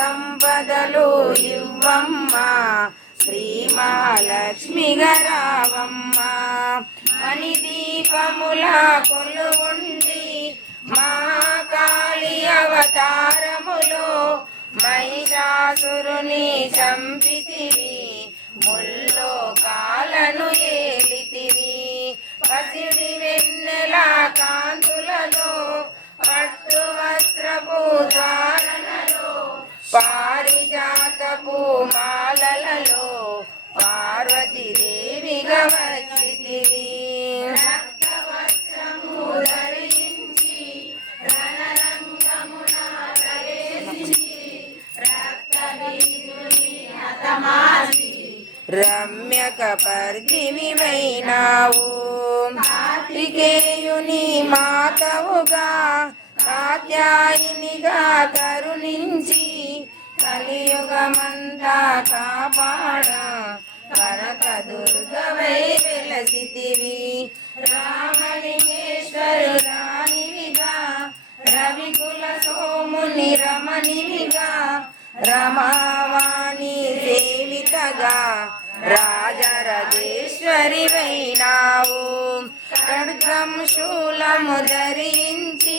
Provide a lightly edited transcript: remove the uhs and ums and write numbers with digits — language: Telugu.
సంపదలు ఇవ్వమ్మ శ్రీ మహాలక్ష్మిగా రావమ్మ మణిదీపముల కొలువుండి మహాకాళి అవతారములో మహిషాసురుని చంపితివి ముల్లోకాలను ఏలితివి పసిడి వెన్నెల కాంతులలో పట్టు వస్త్రపు ధారణలో పారిజాతపు మాలలలో పార్వతీదేవిగా వచ్చితివి రక్త వస్త్రము ధరించి రణరంగమున ప్రవేశించి రక్త బీజుని హతమార్చి రమ్యక పర్దివివైనావు కార్తికేయుని మాతవుగా కాత్యాయినిగా కరుణించి కలియుగమంతా కాపాడ కనక దుర్గవై వెలసితివి రామలింగేశ్వరి రాణివిగా రవికుల సోముని రమణివిగా రమావాణి సేవితగా రాజరాజేశ్వరి వైనావు ఖడ్గం శూలము ధరించి